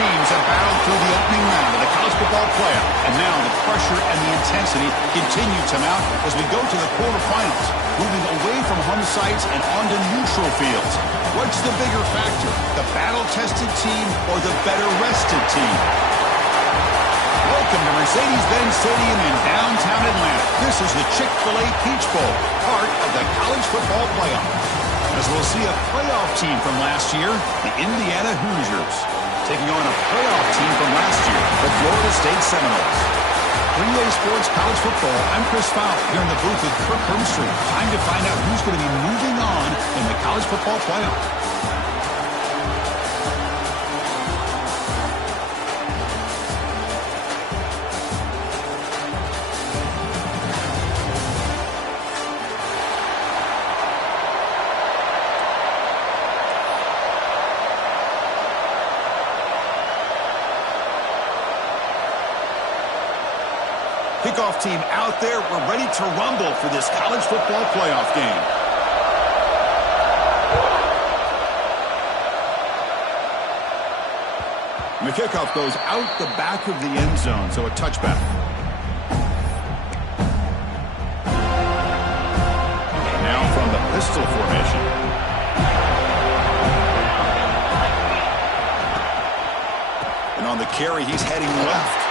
teams have battled through the opening round of the college football playoff, and now the pressure and the intensity continue to mount as we go to the quarterfinals, moving away from home sites and onto neutral fields. What's the bigger factor, the battle-tested team or the better-rested team? Welcome to Mercedes-Benz Stadium in downtown Atlanta. This is the Chick-fil-A Peach Bowl, part of the college football playoff. As we'll see a playoff team from last year, the Indiana Hoosiers, taking on a playoff team from last year, the Florida State Seminoles. 3A Sports College Football, I'm Chris Fowler here in the booth with Kirk Herbstreit. Time to find out who's going to be moving on in the college football playoff. Kickoff team out there. We're ready to rumble for this college football playoff game. And the kickoff goes out the back of the end zone, so a touchback. Now from the pistol formation. And on the carry, he's heading left.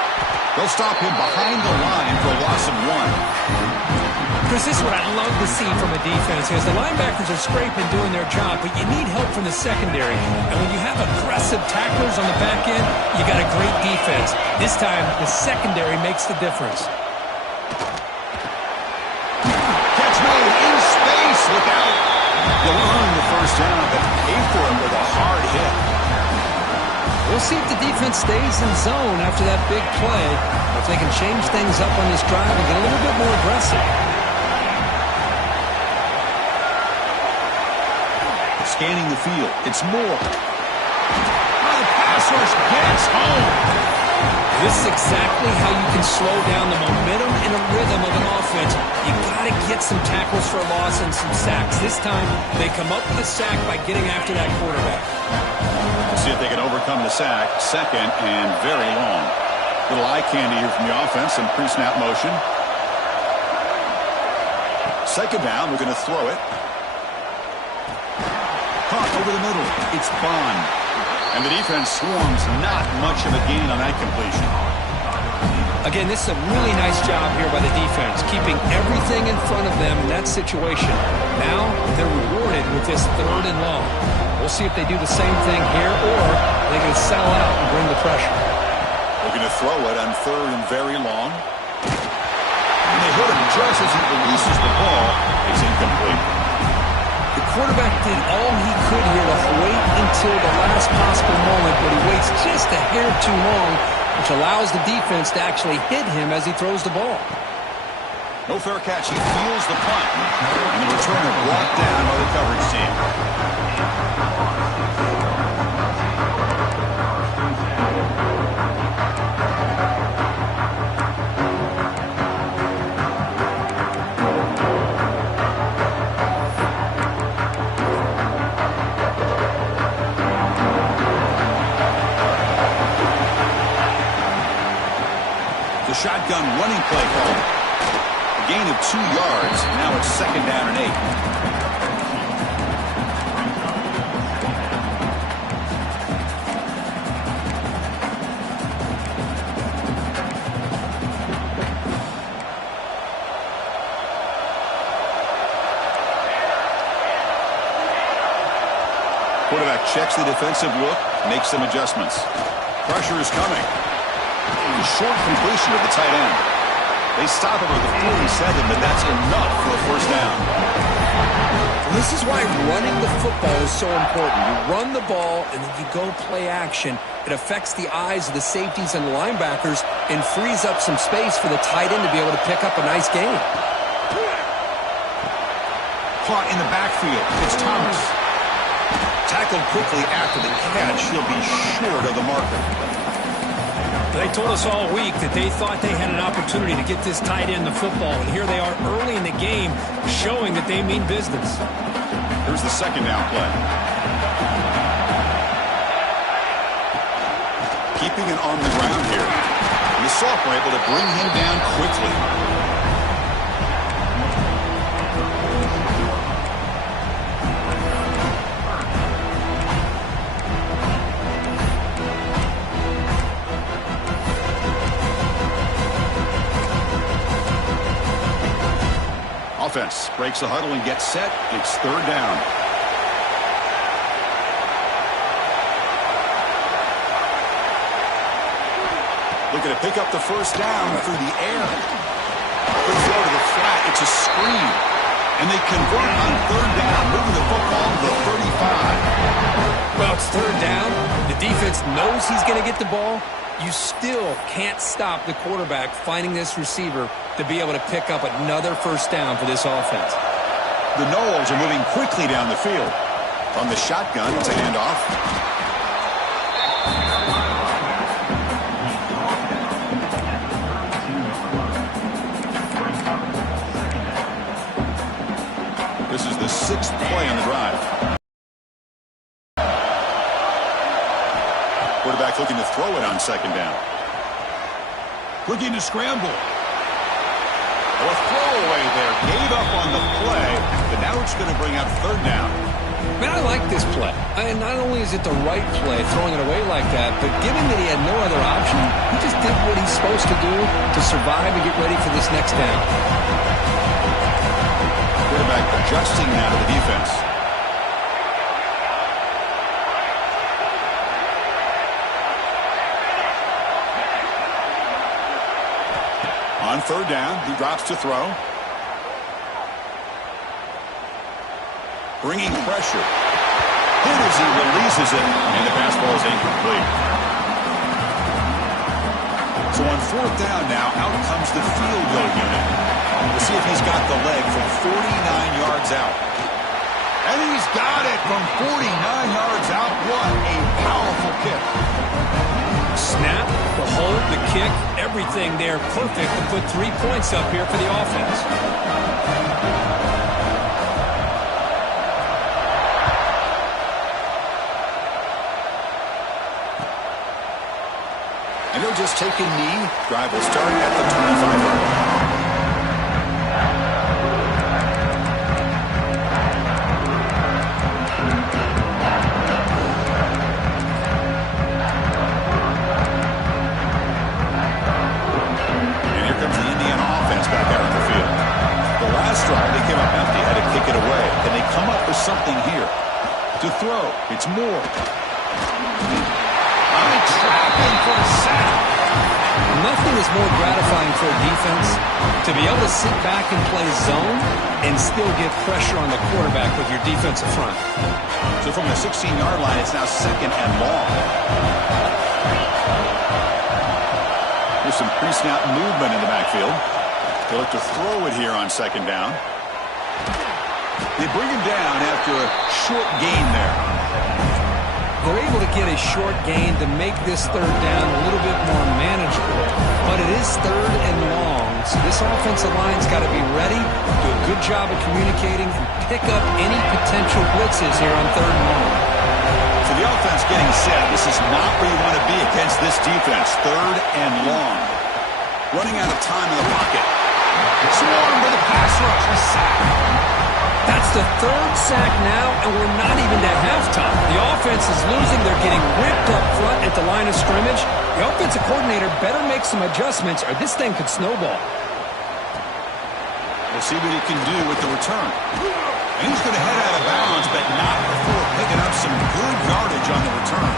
They'll stop him behind the line for a loss of 1. Chris, this is what I love to see from a defense, because the linebackers are scraping, doing their job, but you need help from the secondary. And when you have aggressive tacklers on the back end, you got a great defense. This time, the secondary makes the difference. Catch made in space. Look out. You'll earn the first down, but pay for him with a hard hit. We'll see if the defense stays in zone after that big play, or if they can change things up on this drive and get a little bit more aggressive. Scanning the field. It's Moore. The pass rush gets home. This is exactly how you can slow down the momentum and a rhythm of an offense. You got to get some tackles for a loss and some sacks. This time, they come up with a sack by getting after that quarterback. See if they can overcome the sack. Second and very long. Little eye candy here from the offense. Some pre-snap motion. Second down. We're going to throw it. Caught over the middle. It's Bond. And the defense swarms. Not much of a gain on that completion. Again, this is a really nice job here by the defense, keeping everything in front of them in that situation. Now they're rewarded with this 3rd and long. We'll see if they do the same thing here, or they can settle out and bring the pressure. Looking to throw it on 3rd and very long. And they hit him just as he releases the ball. It's incomplete. The quarterback did all he could here to wait until the last possible moment, but he waits just a hair too long, which allows the defense to actually hit him as he throws the ball. No fair catch. He feels the punt. And the returner brought down by the coverage team. The shotgun running play called. A gain of 2 yards. Now it's 2nd down and 8. Quarterback checks the defensive look, makes some adjustments. Pressure is coming. Short completion of the tight end. They stop him at the 47, but that's enough for a first down. This is why running the football is so important. You run the ball, and then you go play action. It affects the eyes of the safeties and the linebackers and frees up some space for the tight end to be able to pick up a nice gain. Caught in the backfield. It's Thomas. Tackled quickly after the catch. He'll be short of the marker. They told us all week that they thought they had an opportunity to get this tight end the football, and here they are early in the game showing that they mean business. Here's the 2nd down play. keeping it on the ground here. And the sophomore able to bring him down quickly. Offense breaks the huddle and gets set. It's third down. Looking to pick up the first down through the air. Good throw to the flat. It's a screen. And they convert on third down, moving the football to the 35. Well, it's third down. The defense knows he's going to get the ball. You still can't stop the quarterback finding this receiver to be able to pick up another first down for this offense. The Noles are moving quickly down the field. From the shotgun, it's a handoff. This is the 6th play on the drive. Quarterback looking to throw it on second down. Looking to scramble. A throwaway there. Gave up on the play, but now it's going to bring up third down. Man, I like this play. And not only is it the right play, throwing it away like that, but given that he had no other option, he just did what he's supposed to do to survive and get ready for this next down. Quarterback adjusting now to the defense. On third down, he drops to throw. Bringing pressure. Hit as he releases it, and the pass ball is incomplete. So on fourth down now, out comes the field goal unit. We'll see if he's got the leg from 49 yards out. And he's got it from 49 yards out. What a powerful kick. Snap, the hold, the kick, everything there perfect to put 3 points up here for the offense. And he'll just take a knee. Drive will start at the 25-yard line. Something here to throw. It's Moore. Trapping for a sack. Nothing is more gratifying for a defense to be able to sit back and play zone and still get pressure on the quarterback with your defensive front. So from the 16-yard line, it's now second and long. There's some pre-snap movement in the backfield. They look to throw it here on second down. They bring him down after a short gain there. They're able to get a short gain to make this third down a little bit more manageable. But it is third and long, so this offensive line's got to be ready, do a good job of communicating, and pick up any potential blitzes here on third and long. So the offense getting set. This is not where you want to be against this defense. Third and long. Running out of time in the pocket. Swarm to the pass rush. A sack. That's the third sack now, and we're not even to halftime. The offense is losing. They're getting ripped up front at the line of scrimmage. The offensive coordinator better make some adjustments, or this thing could snowball. We'll see what he can do with the return. And he's going to head out of bounds, but not before picking up some good yardage on the return.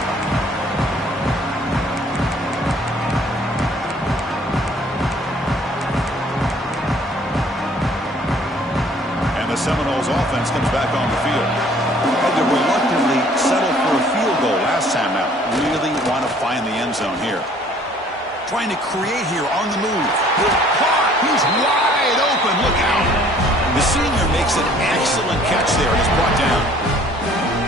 The Seminoles offense comes back on the field. Had to reluctantly settle for a field goal last time out. Really want to find the end zone here. Trying to create here on the move. Caught. He's wide open. Look out. The senior makes an excellent catch there and is brought down.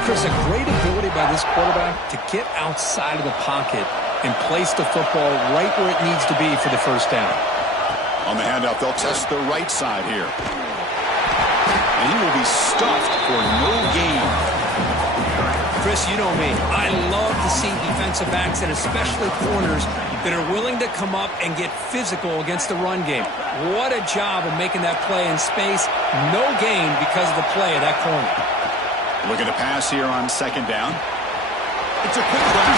Chris, a great ability by this quarterback to get outside of the pocket and place the football right where it needs to be for the first down. On the handoff, they'll test the right side here. And he will be stuffed for no gain. Chris, you know me. I love to see defensive backs and especially corners that are willing to come up and get physical against the run game. What a job of making that play in space. No gain because of the play of that corner. Look at the pass here on second down. It's a quick run.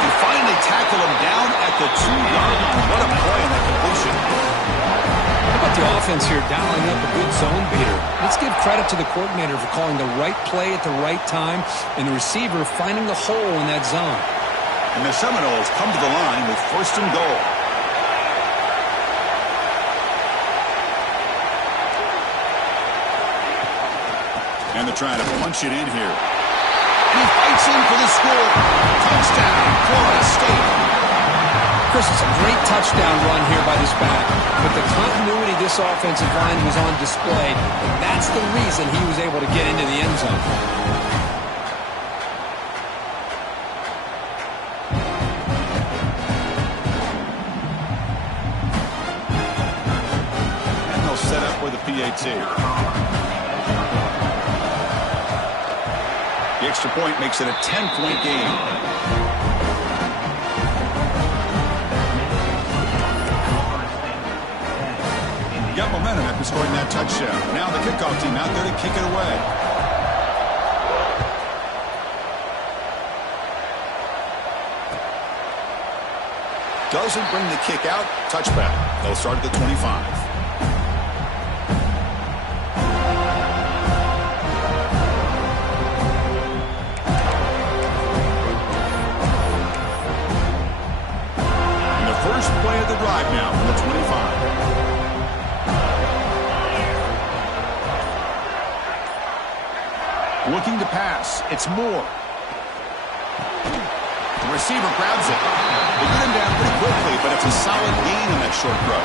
And finally tackle him down at the 2-yard line. What a play on that completion. How about the offense here dialing up a good zone beater? Let's give credit to the coordinator for calling the right play at the right time and the receiver finding the hole in that zone. And the Seminoles come to the line with 1st and goal. And they're trying to punch it in here. He fights in for the score. Touchdown, Florida State. Chris, it's a great touchdown run here by this back. But the continuity this offensive line was on display. That's the reason he was able to get into the end zone. And they'll set up with a PAT. The extra point makes it a 10-point game. Got momentum after scoring that touchdown. Now the kickoff team out there to kick it away. Doesn't bring the kick out. Touchback. They'll start at the 25. First play of the drive now from the 25. Looking to pass. It's Moore. The receiver grabs it. They get him down pretty quickly, but it's a solid gain in that short throw.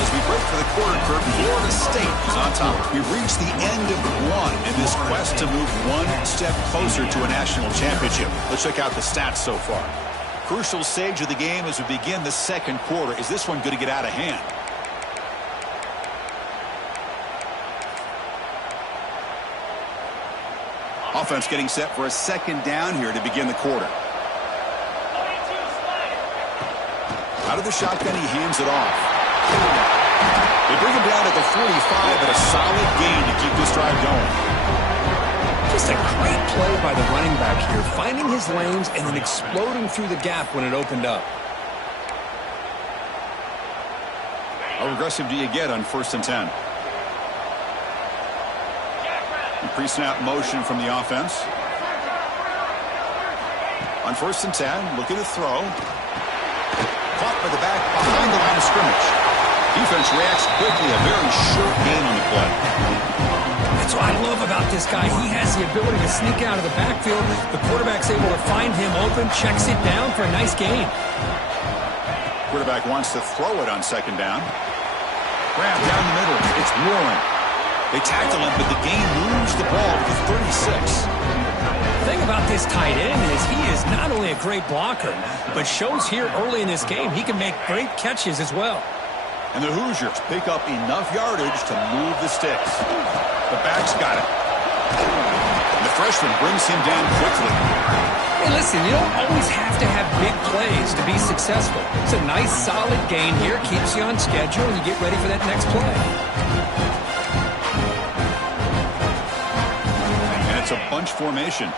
As we break for the quarter, Kurt, Florida State is on top. We've reached the end of one in this quest to move one step closer to a national championship. Let's check out the stats so far. Crucial stage of the game as we begin the second quarter. Is this one going to get out of hand? Offense getting set for a second down here to begin the quarter. Out of the shotgun, he hands it off. They bring him down at the 45, but a solid gain to keep this drive going. Just a great play by the running back here, finding his lanes and then exploding through the gap when it opened up. How aggressive do you get on 1st and 10? Pre-snap motion from the offense. On 1st and 10, looking to throw. Caught by the back behind the line of scrimmage. Defense reacts quickly, a very short gain on the play. That's what I love about this guy. He has the ability to sneak out of the backfield. The quarterback's able to find him open, checks it down for a nice gain. Quarterback wants to throw it on second down. Grab down the middle. It's Warren. They tackle him, but the gain moves the ball to the 36. The thing about this tight end is he is not only a great blocker, but shows here early in this game he can make great catches as well. And the Hoosiers pick up enough yardage to move the sticks. The back's got it. And the freshman brings him down quickly. Hey, listen, you don't always have to have big plays to be successful. It's a nice, solid gain here. Keeps you on schedule, and you get ready for that next play. And it's a bunch formation.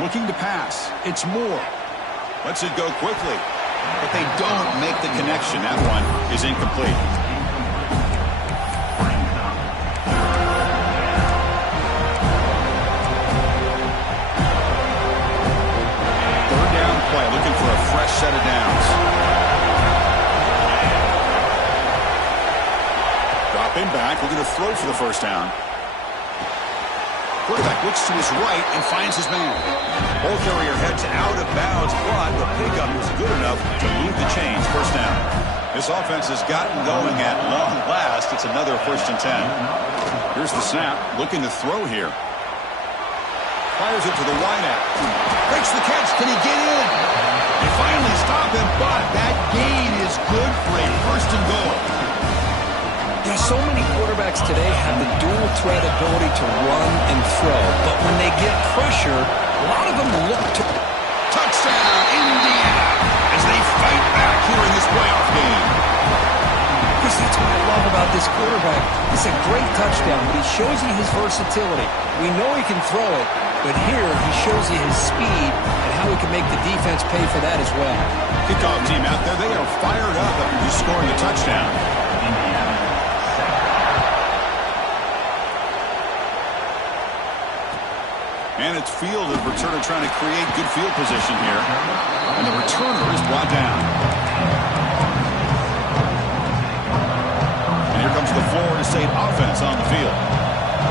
Looking to pass. It's Moore. Lets it go quickly. But they don't make the connection. That one is incomplete. Third down play. Looking for a fresh set of downs. Dropping back. Looking to throw for the first down. Quarterback looks to his right and finds his man. Ball carrier heads out of bounds, but the pickup was good enough to move the chains. First down. This offense has gotten going at long last. It's another 1st and 10. Here's the snap. Looking to throw here. Fires it to the wideout. Breaks the catch. Can he get in? They finally stop him, but that gain is is good for a first and goal. Yeah, so many quarterbacks today have the dual threat ability to run and throw, but when they get pressure, a lot of them look to... Touchdown, Indiana, as they fight back here in this playoff game. Chris, that's what I love about this quarterback. It's a great touchdown, but he shows you his versatility. We know he can throw it, but here he shows you his speed and how he can make the defense pay for that as well. Kickoff team out there, they are fired up after just scoring a touchdown. Indiana. And it's field, the returner trying to create good field position here. And the returner is brought down. And here comes the Florida State offense on the field.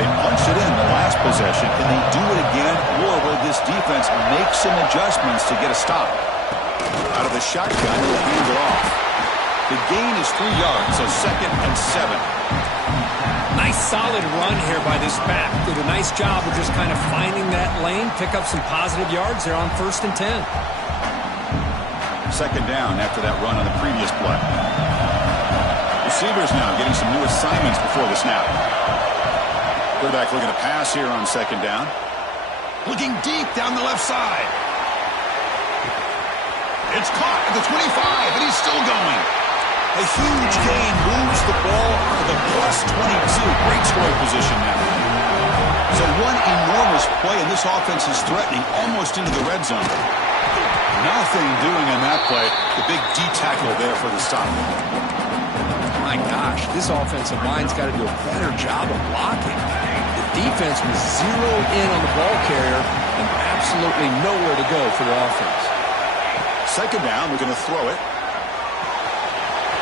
They punched it in the last possession. Can they do it again, or will this defense make some adjustments to get a stop? Out of the shotgun, he'll hand it off. The gain is 3 yards, so 2nd and 7. Nice solid run here by this back. Did a nice job of just kind of finding that lane, pick up some positive yards there on 1st and 10. 2nd down after that run on the previous play. Receivers now getting some new assignments before the snap. Quarterback looking to pass here on 2nd down. Looking deep down the left side. It's caught at the 25, and he's still going. A huge gain moves the ball out of the +22. Great scoring position now. So one enormous play, and this offense is threatening almost into the red zone. Nothing doing on that play. The big D tackle there for the stop. My gosh, this offensive line's got to do a better job of blocking. The defense was zeroed in on the ball carrier and absolutely nowhere to go for the offense. 2nd down, we're going to throw it.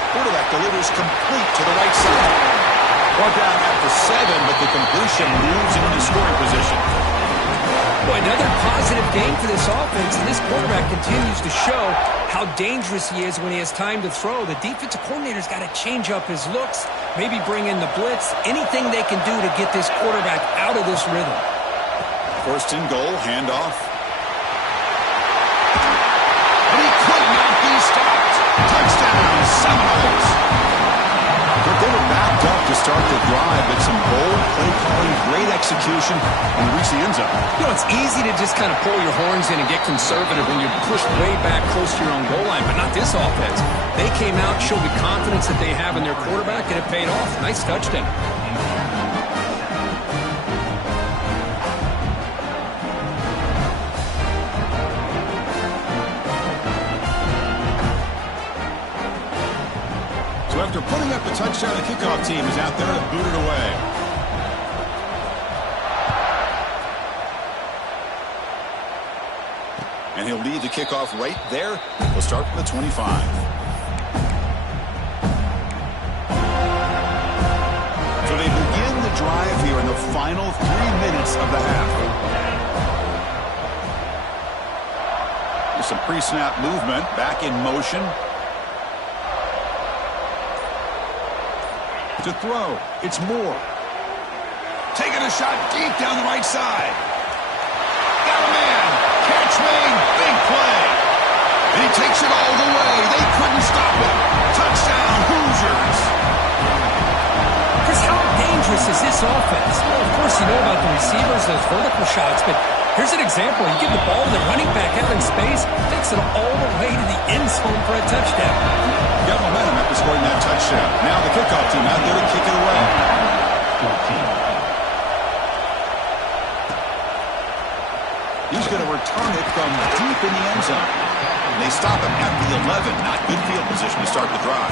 Quarterback delivers complete to the right side. Brought down at the 7, but the completion moves into scoring position. Boy, another positive game for this offense, and this quarterback continues to show how dangerous he is when he has time to throw. The defensive coordinator's got to change up his looks, maybe bring in the blitz, anything they can do to get this quarterback out of this rhythm. 1st and goal, handoff. And he could not be stopped. Touchdown, Seminoles. But they were backed up to start the drive, but some bold play calling, great execution, and reach the end zone. You know, it's easy to just kind of pull your horns in and get conservative when you're pushed way back close to your own goal line, but not this offense. They came out, showed the confidence that they have in their quarterback, and it paid off. Nice touchdown. After putting up the touchdown, the kickoff team is out there to boot it away. And he'll lead the kickoff right there. We'll start from the 25. So they begin the drive here in the final 3 minutes of the half. There's some pre-snap movement, back in motion. To throw, it's Moore. Taking a shot deep down the right side. Got a man. Catch made. Big play. And he takes it all the way. They couldn't stop him. Touchdown, Hoosiers. Chris, how dangerous is this offense? Well, of course, you know about the receivers, those vertical shots, but here's an example. You give the ball to the running back out in space, takes it all the way to the end zone for a touchdown. Got momentum after scoring that touchdown. Now the kickoff team out there to kick it away. He's going to return it from deep in the end zone. And they stop him at the 11. Not good field position to start the drive.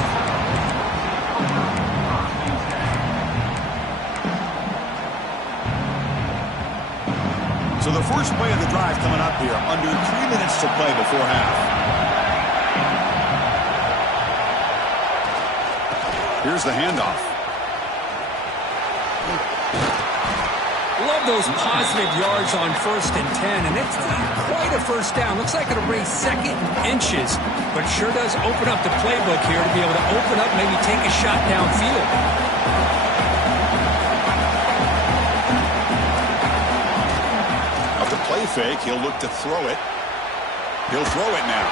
So the first play of the drive coming up here. Under 3 minutes to play before half. Here's the handoff. Love those positive yards on 1st and 10, and it's quite a first down. Looks like it'll raise 2nd and inches, but sure does open up the playbook here to be able to open up, maybe take a shot downfield. Off the play fake, he'll look to throw it. He'll throw it now.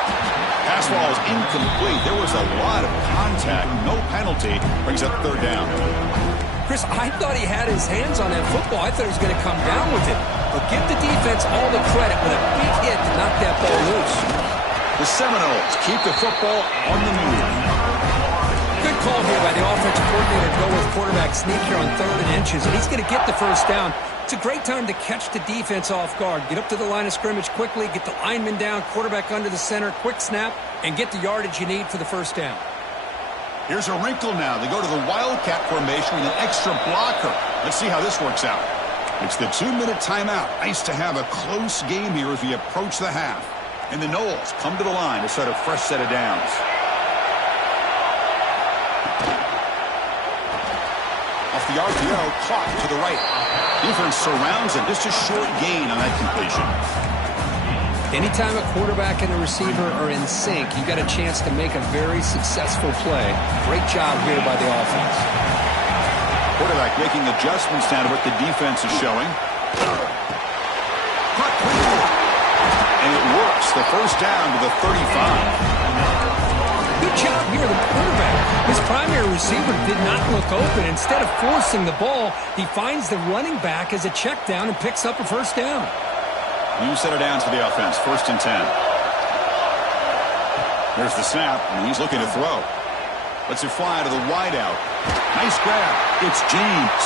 Pass ball is incomplete. There was a lot of contact. No penalty. Brings up third down. Chris, I thought he had his hands on that football. I thought he was going to come down with it. But give the defense all the credit with a big hit to knock that ball loose. The Seminoles keep the football on the move. Good call here by the offensive coordinator to go with quarterback sneak here on 3rd and inches, and he's going to get the first down. It's a great time to catch the defense off guard. Get up to the line of scrimmage quickly, get the lineman down, quarterback under the center, quick snap, and get the yardage you need for the first down. Here's a wrinkle now. They go to the Wildcat formation with an extra blocker. Let's see how this works out. It's the 2-minute timeout. Nice to have a close game here as we approach the half. And the Noles come to the line to set a fresh set of downs. Off the RPO, caught to the right. Defense surrounds him. Just a short gain on that completion. Anytime a quarterback and a receiver are in sync, you got a chance to make a very successful play. Great job here by the offense. Quarterback making adjustments down to what the defense is showing. Caught quickly. And it works. The first down to the 35. Good job here, the quarterback. His primary receiver did not look open. Instead of forcing the ball, he finds the running back as a check down and picks up a first down. New set of downs for the offense. 1st and 10. There's the snap, and he's looking to throw. Lets it fly to the wideout. Nice grab. It's James.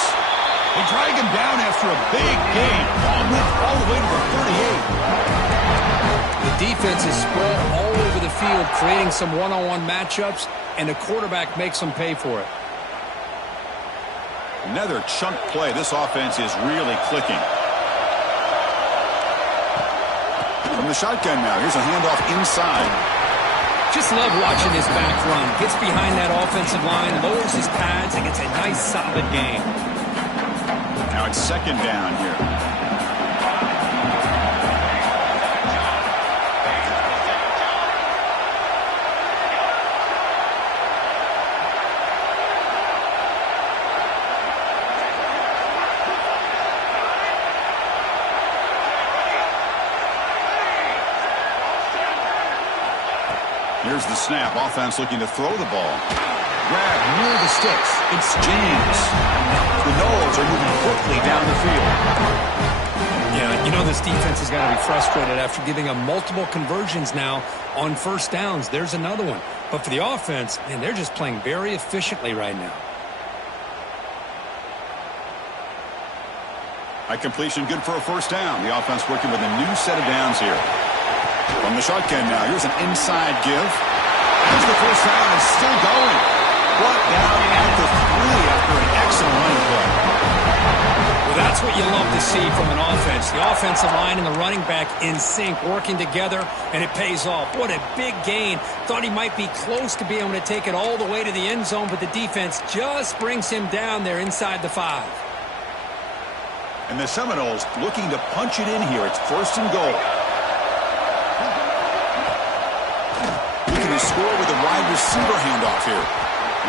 They drag him down after a big gain. All the way to the 38. The defense is spread all over the field, creating some one-on-one matchups, and the quarterback makes them pay for it. Another chunk play. This offense is really clicking. From the shotgun now. Here's a handoff inside. Just love watching his back run. Gets behind that offensive line, lowers his pads, and gets a nice solid gain. Now it's 2nd down here. Here's the snap. Offense looking to throw the ball. Grab near the sticks. It's James. The Noles are moving quickly down the field. Yeah, you know this defense has got to be frustrated after giving them multiple conversions now on first downs. There's another one. But for the offense, man, they're just playing very efficiently right now. High completion, good for a first down. The offense working with a new set of downs here. From the shotgun now, here's an inside give. As the first down is still going. Brought down at the 3 after an excellent running play. Well, that's what you love to see from an offense. The offensive line and the running back in sync, working together, and it pays off. What a big gain. Thought he might be close to being able to take it all the way to the end zone, but the defense just brings him down there inside the 5. And the Seminoles looking to punch it in here. It's 1st and goal. Score with a wide receiver handoff here.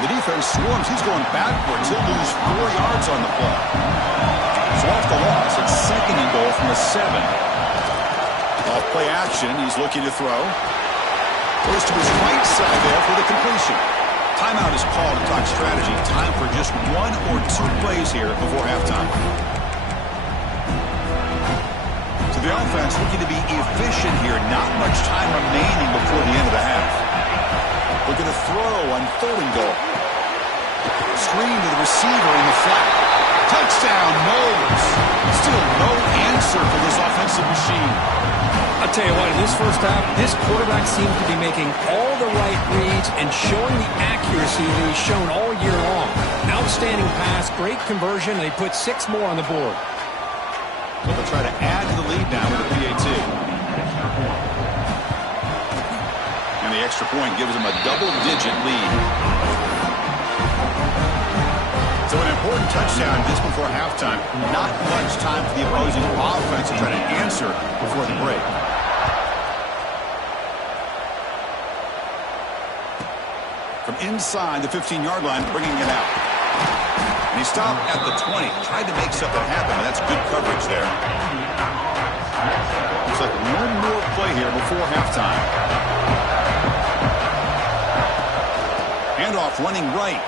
The defense swarms. He's going backwards. He'll lose 4 yards on the play. So off the loss, it's 2nd and goal from the 7. Off play action. He's looking to throw. Goes to his right side there for the completion. Timeout is called to talk strategy. Time for just 1 or 2 plays here before halftime. So the offense looking to be efficient here. Not much time remaining before the end of the half. Looking to throw on 3rd and goal. Screen to the receiver in the flat. Touchdown, Noles. Still no answer for this offensive machine. I'll tell you what, in this first half, this quarterback seems to be making all the right reads and showing the accuracy that he's shown all year long. Outstanding pass, great conversion, and they put 6 more on the board. So they'll try to add to the lead now with a PAT. And the extra point gives them a double-digit lead. So an important touchdown just before halftime. Not much time for the opposing offense to try to answer before the break. From inside the 15-yard line, bringing it out. And he stopped at the 20. Tried to make something happen, but that's good coverage there. Looks like one more play here before halftime. Handoff running right.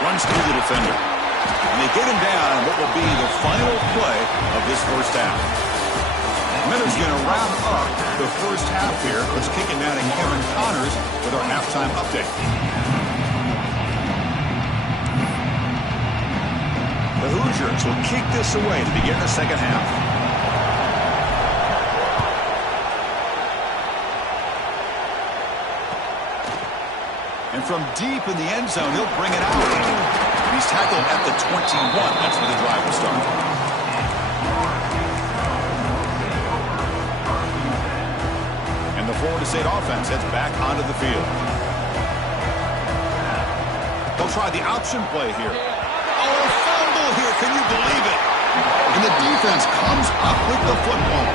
Runs through the defender. And they get him down in what will be the final play of this first half. Miller's going to wrap up the first half here. Let's kick it now to Kevin Connors with our halftime update. The Hoosiers will kick this away to begin the second half. And from deep in the end zone, he'll bring it out. He's tackled at the 21. That's where the drive will start. And the Florida State offense heads back onto the field. They'll try the option play here. Oh, a fumble here. Can you believe it? And the defense comes up with the football.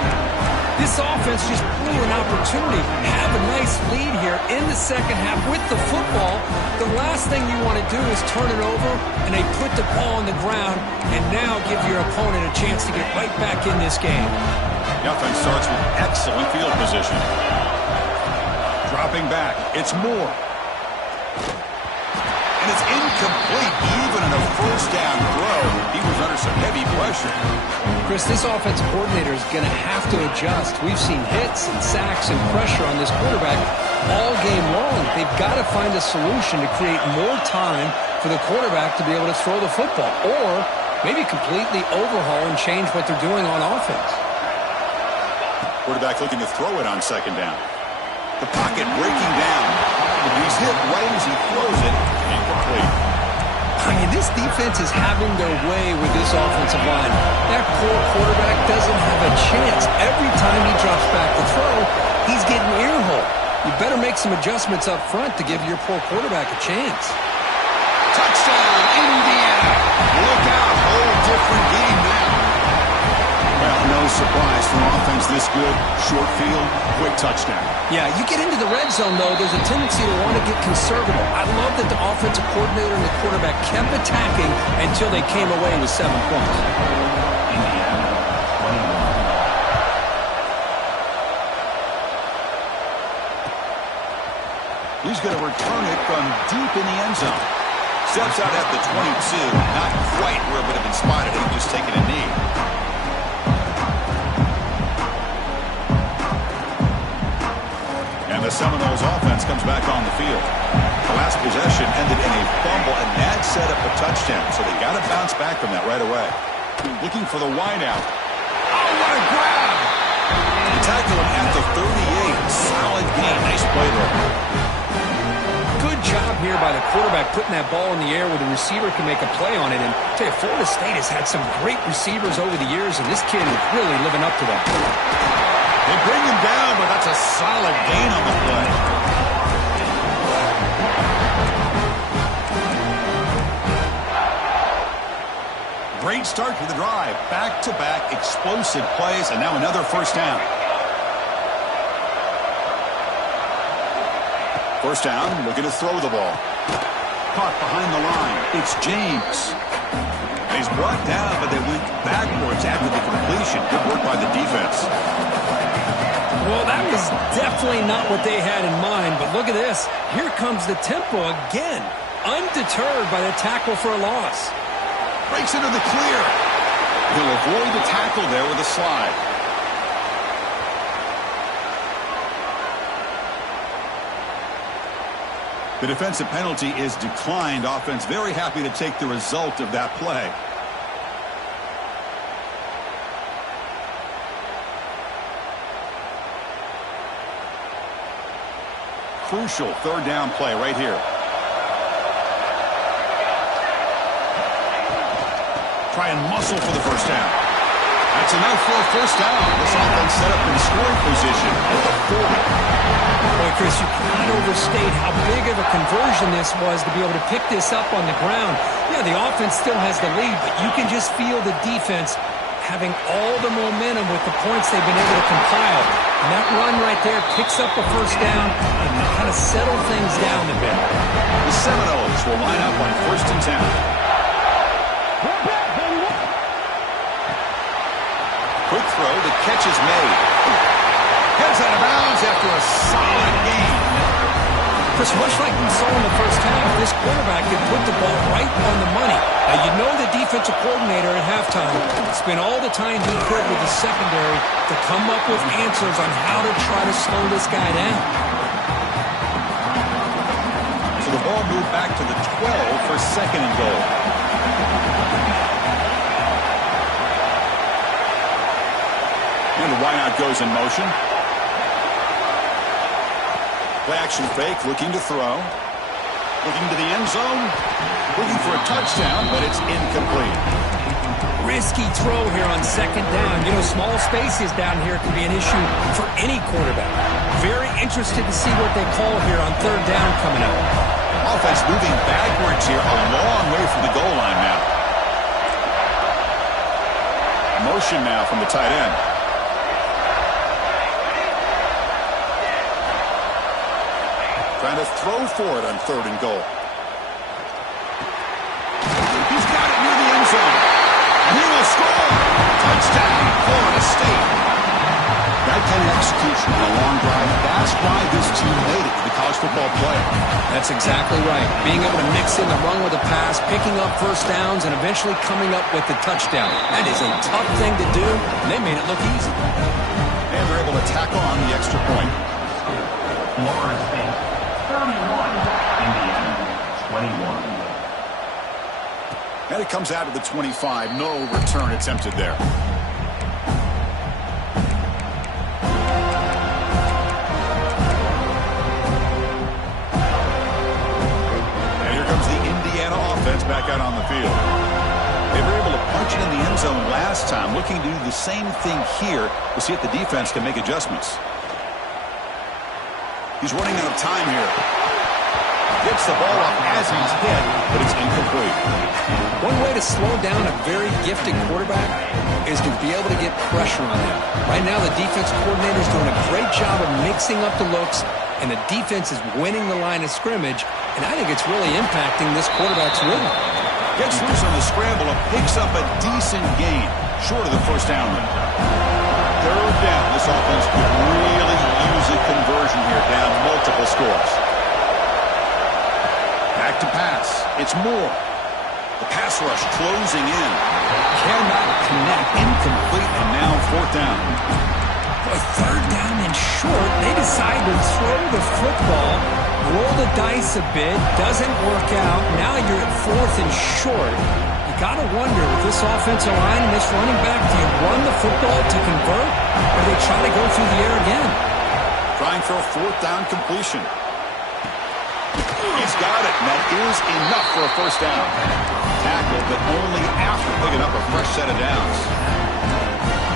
This offense just blew an opportunity. Have a nice lead here in the second half with the football. The last thing you want to do is turn it over, and they put the ball on the ground and now give your opponent a chance to get right back in this game. The offense starts with excellent field position. Dropping back. It's Moore. And it's incomplete. Even in a first down throw, he was under some heavy pressure. Chris, this offensive coordinator is going to have to adjust. We've seen hits and sacks and pressure on this quarterback all game long. They've got to find a solution to create more time for the quarterback to be able to throw the football, or maybe completely overhaul and change what they're doing on offense. Quarterback looking to throw it on second down. The pocket breaking down. He's hit right as he throws it. Incomplete. I mean, this defense is having their way with this offensive line. That poor quarterback doesn't have a chance. Every time he drops back to throw, he's getting earholed. You better make some adjustments up front to give your poor quarterback a chance. Touchdown, Indiana. Look out. Whole different game now. Well, no surprise for an offense this good. Short field, quick touchdown. Yeah, you get into the red zone, though, there's a tendency to want to get conservative. I love that the offensive coordinator and the quarterback kept attacking until they came away with 7 points. He's going to return it from deep in the end zone. Steps out at the 22. Not quite where it would have been spotted. He's just taking a knee. The Seminoles offense comes back on the field. The last possession ended in a fumble, and that set up a touchdown, so they got to bounce back from that right away. Looking for the wideout. Oh, what a grab! They tackle him at the 38. Solid game. Nice play there. Good job here by the quarterback putting that ball in the air where the receiver can make a play on it. And I tell you, Florida State has had some great receivers over the years, and this kid is really living up to that. They bring him down, but that's a solid gain on the play. Great start to the drive. Back-to-back explosive plays, and now another first down. First down, looking to throw the ball. Caught behind the line. It's James. And he's brought down, but they went backwards after the completion. Good work by the defense. Well, that was definitely not what they had in mind, but look at this. Here comes the tempo again, undeterred by the tackle for a loss. Breaks into the clear. He'll avoid the tackle there with a slide. The defensive penalty is declined. Offense very happy to take the result of that play. Crucial third down play right here. Try and muscle for the first down. That's enough for a first down. This offense set up in scoring position at the 40. Boy, Chris, you cannot overstate how big of a conversion this was to be able to pick this up on the ground. Yeah, the offense still has the lead, but you can just feel the defense having all the momentum with the points they've been able to compile. And that run right there picks up a first down and kind of settle things down a bit. The Seminoles will line up on 1st and 10. Quick throw catch is made. Heads out of bounds after a solid gain. Chris, much like we saw in the first half, this quarterback can put the ball right on the money. Now, you know the defensive coordinator at halftime spent all the time he could with the secondary to come up with answers on how to try to slow this guy down. So the ball moved back to the 12 for second and goal. And the wideout goes in motion. Play action fake, looking to throw. Looking to the end zone. Looking for a touchdown, but it's incomplete. Risky throw here on second down. You know, small spaces down here can be an issue for any quarterback. Very interested to see what they call here on third down coming up. Offense moving backwards here, a long way from the goal line now. Motion now from the tight end. Trying to throw for it on third and goal. He's got it near the end zone. And he will score. Touchdown, Florida State. That kind of execution on a long drive, that's why this team made it to the college football playoff. That's exactly right. Being able to mix in the run with the pass, picking up first downs, and eventually coming up with the touchdown. That is a tough thing to do, and they made it look easy. And they're able to tack on the extra point. Florida State, 31, Indiana, 21. And it comes out of the 25. No return attempted there. And here comes the Indiana offense back out on the field. They were able to punch it in the end zone last time. Looking to do the same thing here to see if the defense can make adjustments. He's running out of time here. Gets the ball up as he's hit, but it's incomplete. One way to slow down a very gifted quarterback is to be able to get pressure on him. Right now, the defense coordinator is doing a great job of mixing up the looks, and the defense is winning the line of scrimmage, and I think it's really impacting this quarterback's rhythm. Gets loose on the scramble and picks up a decent gain, short of the first down run. Third down. This offense could really use a conversion here, down multiple scores. Back to pass. It's Moore. The pass rush closing in. Cannot connect. Incomplete, and now fourth down. Boy, third down and short. They decide to throw the football, roll the dice a bit. Doesn't work out. Now you're at fourth and short. You got to wonder, with this offensive line and this running back, do you run the football to convert, or do they try to go through the air again? Trying for a fourth down completion. He's got it, and that is enough for a first down. Tackle, but only after picking up a fresh set of downs.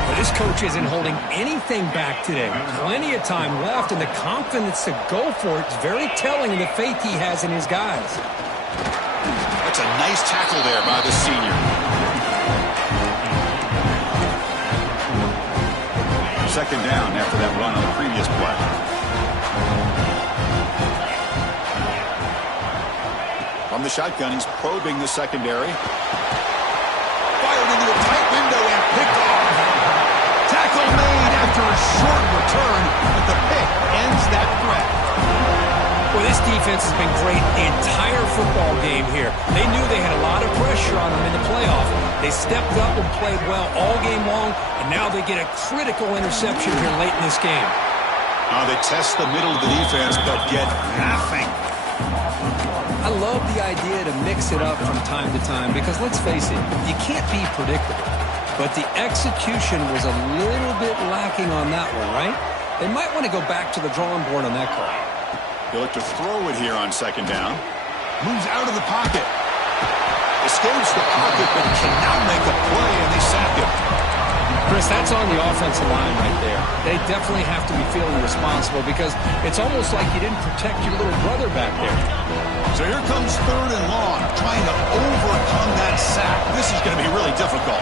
But this coach isn't holding anything back today. Plenty of time left, and the confidence to go for it is very telling of the faith he has in his guys. That's a nice tackle there by the senior. Second down after that run on the previous play. From the shotgun, he's probing the secondary. Fired into a tight window and picked off. Tackle made after a short return, but the pick ends that threat. Well, this defense has been great the entire football game here. They knew they had a lot of pressure on them in the playoff. They stepped up and played well all game long, and now they get a critical interception here late in this game. Now they test the middle of the defense, but get nothing. I love the idea to mix it up from time to time because, let's face it, you can't be predictable. But the execution was a little bit lacking on that one, right? They might want to go back to the drawing board on that call. He'll look to throw it here on second down. Moves out of the pocket. Escapes the pocket, but cannot make a play, and they sack him. Chris, that's on the offensive line right there. They definitely have to be feeling responsible because it's almost like you didn't protect your little brother back there. So here comes third and long, trying to overcome that sack. This is going to be really difficult.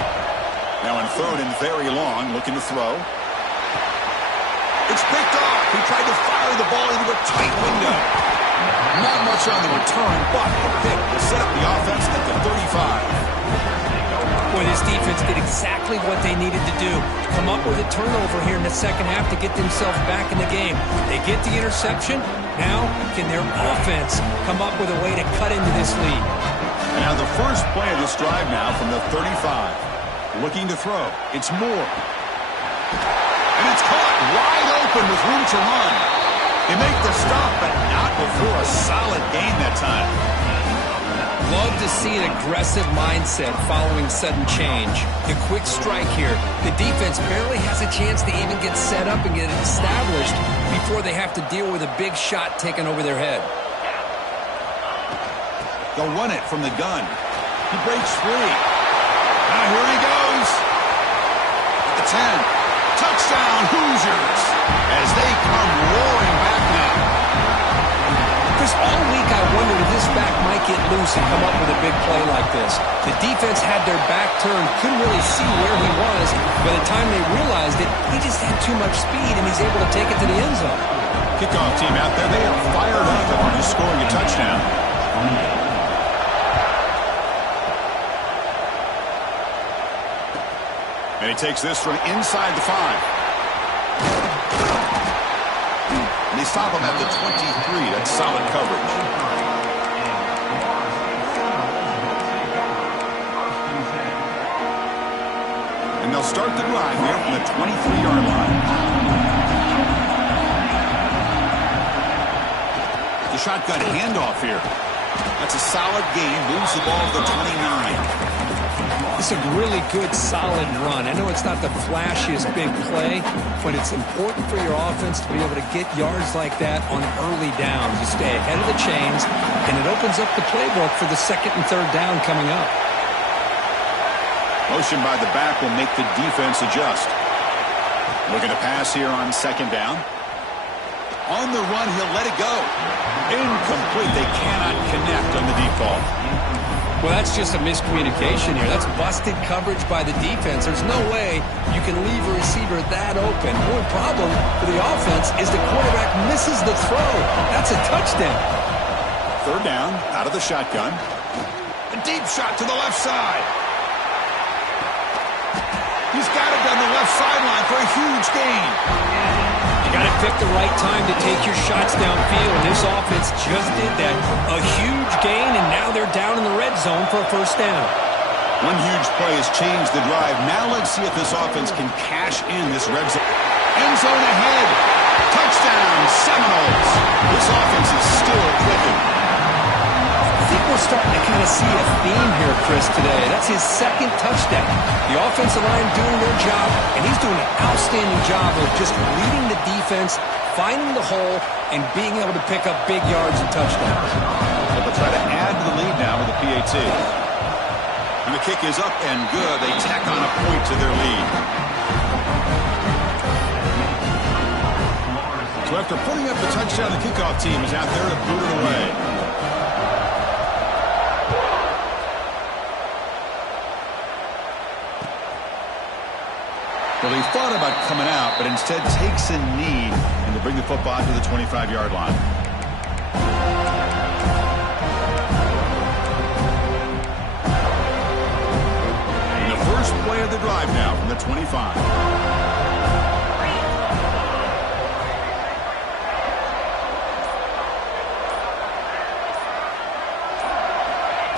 Now in third and very long, looking to throw. It's picked off. He tried to fire the ball into a tight window. Not much on the return, but the pick will set up the offense at the 35. Boy, this defense did exactly what they needed to do. Come up with a turnover here in the second half to get themselves back in the game. They get the interception. Now, can their offense come up with a way to cut into this lead? Now the first play of this drive now from the 35. Looking to throw. It's Moore. And it's caught wide open with room to run. They make the stop, but not before a solid gain that time. Love to see an aggressive mindset following sudden change. The quick strike here. The defense barely has a chance to even get set up and get established before they have to deal with a big shot taken over their head. They'll run it from the gun. He breaks free. Now here he goes. At the 10. Touchdown, Hoosiers. As they come roaring back now. Chris, all week I wondered if this back might get loose and come up with a big play like this. The defense had their back turned, couldn't really see where he was. By the time they realized it, he just had too much speed, and he's able to take it to the end zone. Kickoff team out there, they are fired up after scoring a touchdown. And he takes this from inside the 5. And they stop him at the 23. That's solid coverage. And they'll start the drive here from the 23-yard line. The shotgun handoff here. That's a solid gain. Moves the ball to the 29. It's a really good, solid run. I know it's not the flashiest big play, but it's important for your offense to be able to get yards like that on early downs. You stay ahead of the chains, and it opens up the playbook for the second and third down coming up. Motion by the back will make the defense adjust. Looking to pass here on second down. On the run, he'll let it go. Incomplete. They cannot connect on the deep ball. Well, that's just a miscommunication here. That's busted coverage by the defense. There's no way you can leave a receiver that open. The only problem for the offense is the quarterback misses the throw. That's a touchdown. Third down, out of the shotgun. A deep shot to the left side. He's got it down the left sideline for a huge gain. You got to pick the right time to take your shots downfield, and this offense just did that. A huge gain, and now they're down in the red zone for a first down. One huge play has changed the drive. Now let's see if this offense can cash in this red zone. End zone ahead. Touchdown, Seminoles. This offense is still clicking. I think we're starting to kind of see a theme here, Chris, today. That's his second touchdown. The offensive line doing their job, and he's doing an outstanding job of just leading the defense, finding the hole, and being able to pick up big yards and touchdowns. They'll try to add to the lead now with the PAT. And the kick is up and good. They tack on a point to their lead. So after putting up the touchdown, the kickoff team is out there to boot it away. Well, he thought about coming out, but instead takes a knee and to bring the football to the 25-yard line. And the first play of the drive now from the 25.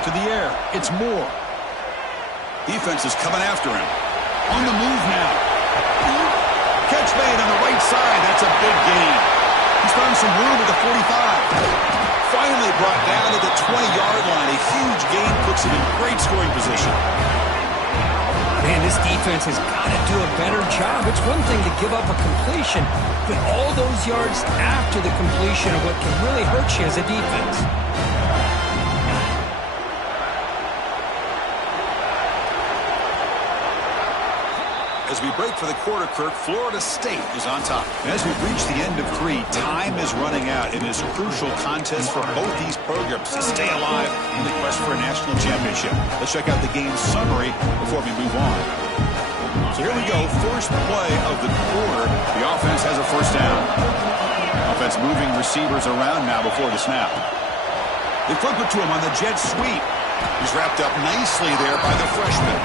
To the air, it's Moore. Defense is coming after him. On the move now. Catch made on the right side. That's a big gain. He's found some room at the 45. Finally brought down to the 20-yard line. A huge gain puts him in great scoring position. Man, this defense has got to do a better job. It's one thing to give up a completion, but all those yards after the completion are what can really hurt you as a defense. As we break for the quarter, Kirk, Florida State is on top. And as we've reached the end of 3, time is running out in this crucial contest for both these programs to stay alive in the quest for a national championship. Let's check out the game summary before we move on. So here we go. First play of the quarter. The offense has a first down. Offense moving receivers around now before the snap. They flip it to him on the jet sweep. He's wrapped up nicely there by the freshman.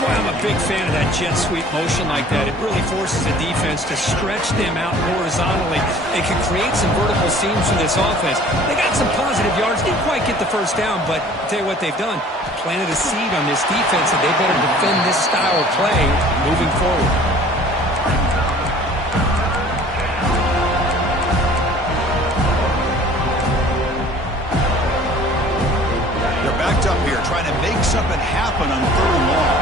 Boy, I'm a big fan of that jet sweep motion like that. It really forces the defense to stretch them out horizontally. It can create some vertical seams for this offense. They got some positive yards. Didn't quite get the first down, but I'll tell you what they've done. Planted a seed on this defense, and they better defend this style of play moving forward. Up here trying to make something happen on 3rd and long.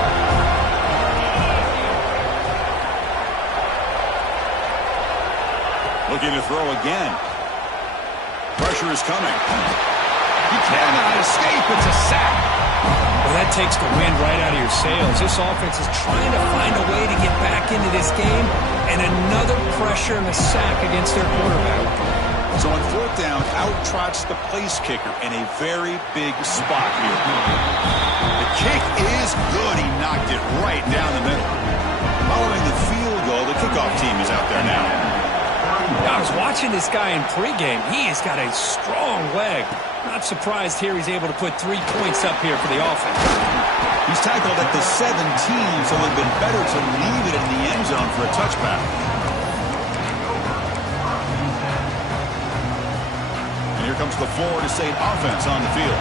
Looking to throw again. Pressure is coming. He cannot escape. It's a sack. Well, that takes the wind right out of your sails. This offense is trying to find a way to get back into this game, and another pressure and a sack against their quarterback. So on 4th down, out trots the place kicker in a very big spot here. The kick is good. He knocked it right down the middle. Following the field goal, the kickoff team is out there now. I was watching this guy in pregame. He has got a strong leg. Not surprised here he's able to put 3 points up here for the offense. He's tackled at the 17, so it would have been better to leave it in the end zone for a touchback. Here comes the Florida State offense on the field.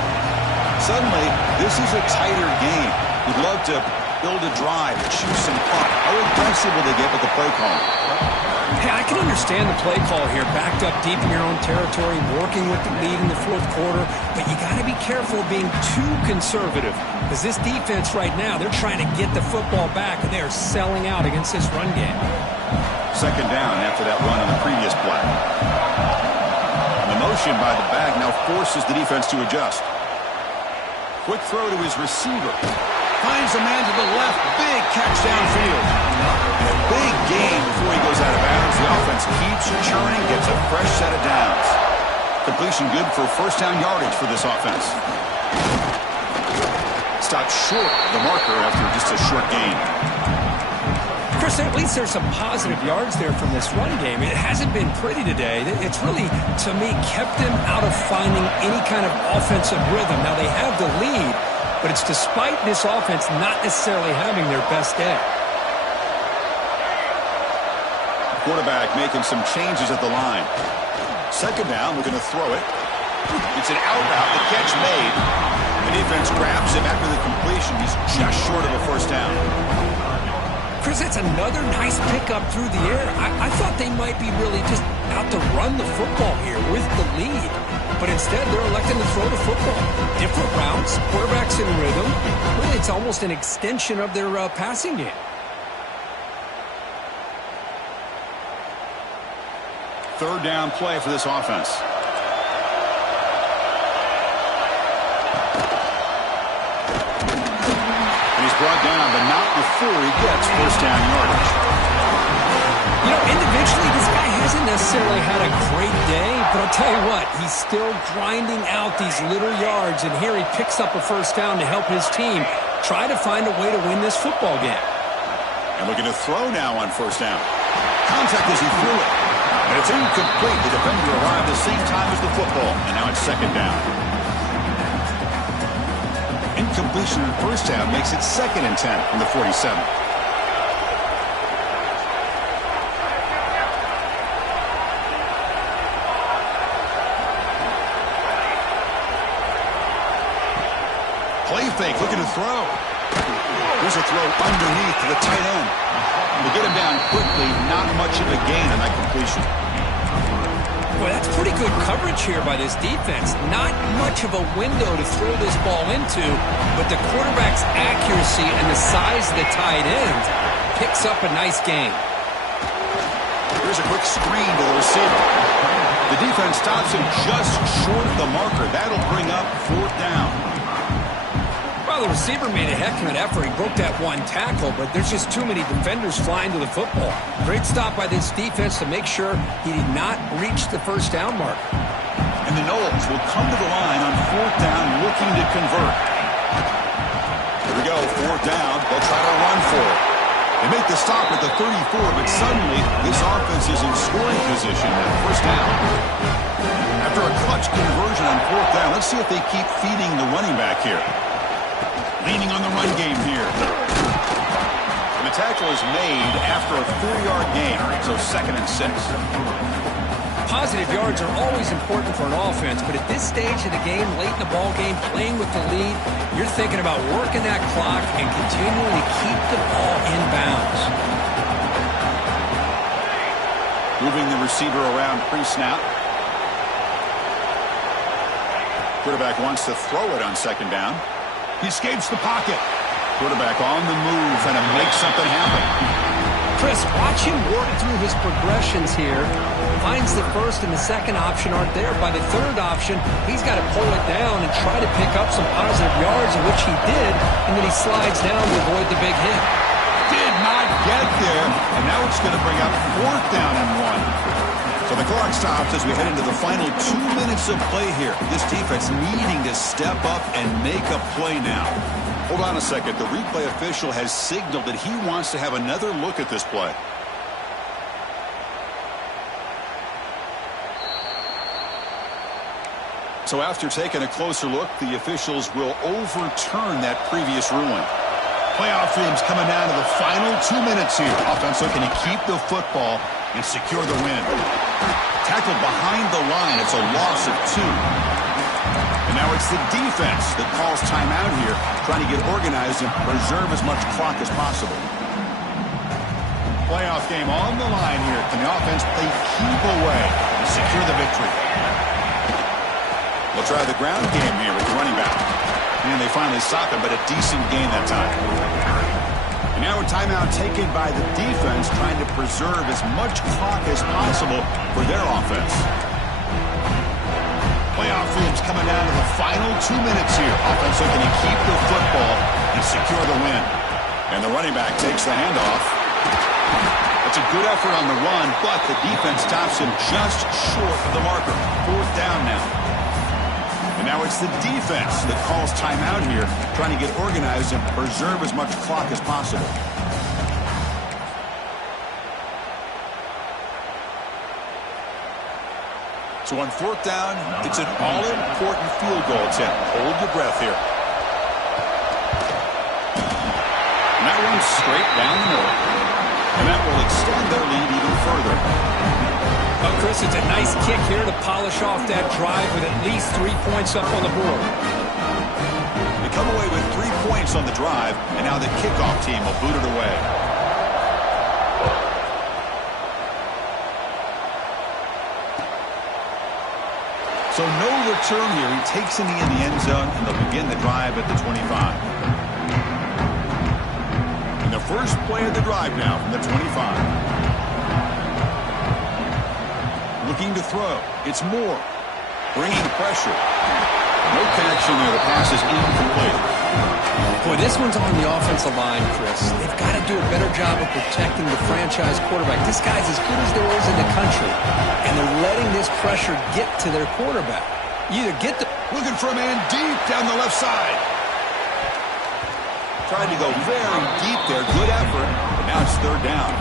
Suddenly, this is a tighter game. We'd love to build a drive, choose some clock. How aggressive will they get with the play call? Hey, I can understand the play call here, backed up deep in your own territory, working with the lead in the 4th quarter, but you got to be careful of being too conservative, because this defense right now, they're trying to get the football back, and they are selling out against this run game. 2nd down after that run on the previous play. Motion by the back now forces the defense to adjust. Quick throw to his receiver. Finds a man to the left. Big catch downfield. And a big gain before he goes out of bounds. The offense keeps churning, gets a fresh set of downs. Completion good for 1st down yardage for this offense. Stopped short of the marker after just a short gain. Chris, at least there's some positive yards there from this run game. It hasn't been pretty today. It's really, to me, kept them out of finding any kind of offensive rhythm. Now, they have the lead, but it's despite this offense not necessarily having their best day. Quarterback making some changes at the line. 2nd down, we're going to throw it. It's an out route, the catch made. The defense grabs him after the completion. He's just short of a 1st down. Chris, that's another nice pickup through the air. I thought they might be really just out to run the football here with the lead. But instead, they're electing to throw the football. Different routes, quarterbacks in rhythm. Really, it's almost an extension of their passing game. Third down play for this offense. Brought down, but not before he gets 1st down yardage. You know, individually, this guy hasn't necessarily had a great day, but I'll tell you what, he's still grinding out these little yards, and here he picks up a 1st down to help his team try to find a way to win this football game. And looking to throw now on 1st down. Contact as he threw it. And it's incomplete. The defender arrived the same time as the football, and now it's 2nd down. Incompletion in 1st down makes it 2nd and 10 from the 47. Play fake, looking to throw. Here's a throw underneath to the tight end. To get him down quickly, not much of a gain on that completion. Boy, that's pretty good coverage here by this defense. Not much of a window to throw this ball into, but the quarterback's accuracy and the size of the tight end picks up a nice gain. Here's a quick screen to the receiver. The defense stops him just short of the marker. That'll bring up 4th down. Well, the receiver made a heck of an effort. He broke that one tackle, but there's just too many defenders flying to the football. Great stop by this defense to make sure he did not reach the 1st down mark. And the Noles will come to the line on 4th down looking to convert. Here we go, 4th down. They'll try to run for it. They make the stop at the 34, but suddenly this offense is in scoring position at 1st down. After a clutch conversion on 4th down, let's see if they keep feeding the running back here. Leaning on the run game here. tackle is made after a 4-yard gain, so 2nd and 6. Positive yards are always important for an offense, but at this stage of the game, late in the ball game, playing with the lead, you're thinking about working that clock and continuing to keep the ball in bounds. Moving the receiver around pre-snap. Quarterback wants to throw it on 2nd down. He escapes the pocket. Quarterback on the move, trying to make something happen. Chris, watch him work through his progressions here. Finds the 1st and the 2nd option aren't there. By the 3rd option, he's got to pull it down and try to pick up some positive yards, in which he did, and then he slides down to avoid the big hit. Did not get there, and now it's going to bring up 4th down and 1. So the clock stops as we head into the final 2 minutes of play here. This defense needing to step up and make a play now. Hold on a second. The replay official has signaled that he wants to have another look at this play. So after taking a closer look, the officials will overturn that previous ruling. Playoff teams coming down to the final 2 minutes here. Offense looking to keep the football and secure the win. Tackled behind the line. It's a loss of 2. And now it's the defense that calls timeout here, trying to get organized and preserve as much clock as possible. Playoff game on the line here. Can the offense play keep away and secure the victory? We'll try the ground game here with the running back. And they finally stop him, but a decent gain that time. And now a timeout taken by the defense, trying to preserve as much clock as possible for their offense. Playoff teams coming down to the final 2 minutes here. Offense looking to keep the football and secure the win. And the running back takes the handoff. That's a good effort on the run, but the defense stops him just short of the marker. 4th down now. And now it's the defense that calls timeout here, trying to get organized and preserve as much clock as possible. So on 4th down, it's an all-important field goal attempt. Hold your breath here. And that runs straight down the middle. And that will extend their lead even further. Well, Chris, it's a nice kick here to polish off that drive with at least 3 points up on the board. They come away with 3 points on the drive, and now the kickoff team will boot it away. So no return here. He takes a knee in the end zone, and they'll begin the drive at the 25. And the first play of the drive now from the 25. Looking to throw. It's Moore. Bringing pressure. No connection there. The pass is incomplete. Boy, this one's on the offensive line, Chris. They've got to do a better job of protecting the franchise quarterback. This guy's as good as there is in the country, and they're letting this pressure get to their quarterback. You either get the... Looking for a man deep down the left side. Tried to go very deep there. Good effort, but now it's 3rd down.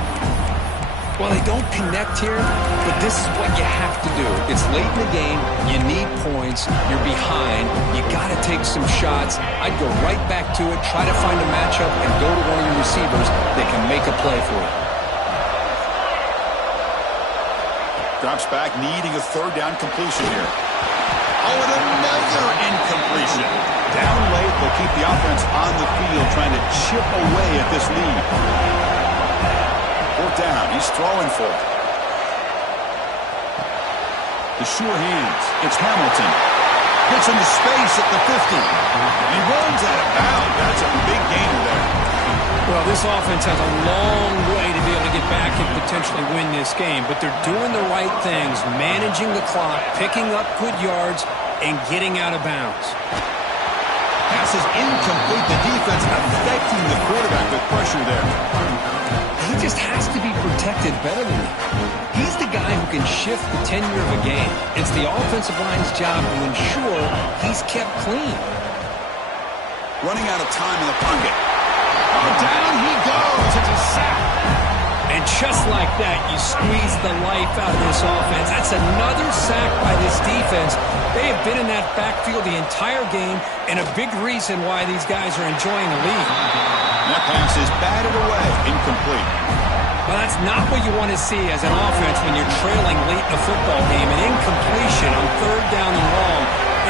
Well, they don't connect here, but this is what you have to do. It's late in the game. You need points. You're behind. You got to take some shots. I'd go right back to it, try to find a matchup, and go to one of your receivers that can make a play for you. Drops back, needing a 3rd down completion here. Oh, and another incompletion. Down late, they'll keep the offense on the field, trying to chip away at this lead. 4th down. He's throwing for it. The sure hands. It's Hamilton. Gets into space at the 50. He runs out of bounds. That's a big gainer there. Well, this offense has a long way to be able to get back and potentially win this game, but they're doing the right things, managing the clock, picking up good yards, and getting out of bounds. Pass is incomplete. The defense affecting the quarterback with pressure there. He just has to be protected better than that. He's the guy who can shift the tenure of a game. It's the offensive line's job to ensure he's kept clean. Running out of time in the pocket. Oh, down he goes. It's a sack. And just like that, you squeeze the life out of this offense. That's another sack by this defense. They have been in that backfield the entire game, and a big reason why these guys are enjoying the lead. That Pass is batted away, incomplete. Well, that's not what you want to see as an offense when you're trailing late in a football game. An incompletion on third down and long.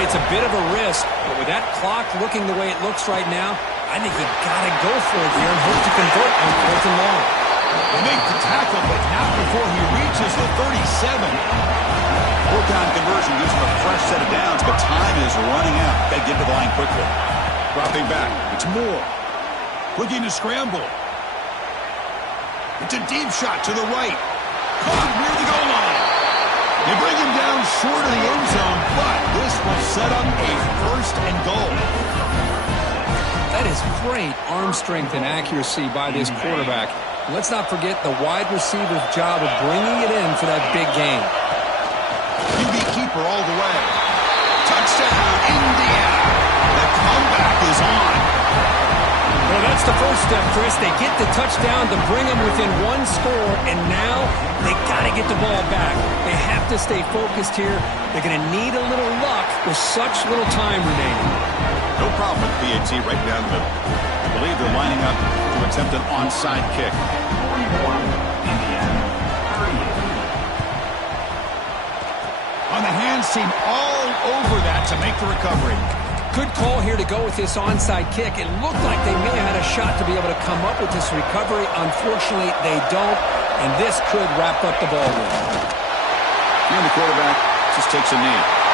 It's a bit of a risk, but with that clock looking the way it looks right now, I think you got to go for it here and hope to convert on fourth and long. They make the tackle, but not before he reaches the 37. Fourth down conversion gives him a fresh set of downs, but time is running out. Got to get to the line quickly. Dropping back. It's Moore. Looking to scramble. It's a deep shot to the right. Caught near the goal line. They bring him down short of the end zone, but this will set up a first and goal. That is great arm strength and accuracy by this quarterback. Let's not forget the wide receiver's job of bringing it in for that big game. QB keeper all the way. Touchdown, Indiana. The comeback is on. Well, that's the first step, Chris. They get the touchdown to bring them within one score, and now they got to get the ball back. They have to stay focused here. They're going to need a little luck with such little time remaining. No problem with PAT right down the middle. I believe they're lining up to attempt an onside kick. 41, Indiana, 38. On the hands seem all over that to make the recovery. Good call here to go with this onside kick. It looked like they may have had a shot to be able to come up with this recovery. Unfortunately, they don't, and this could wrap up the ball game. And the quarterback just takes a knee.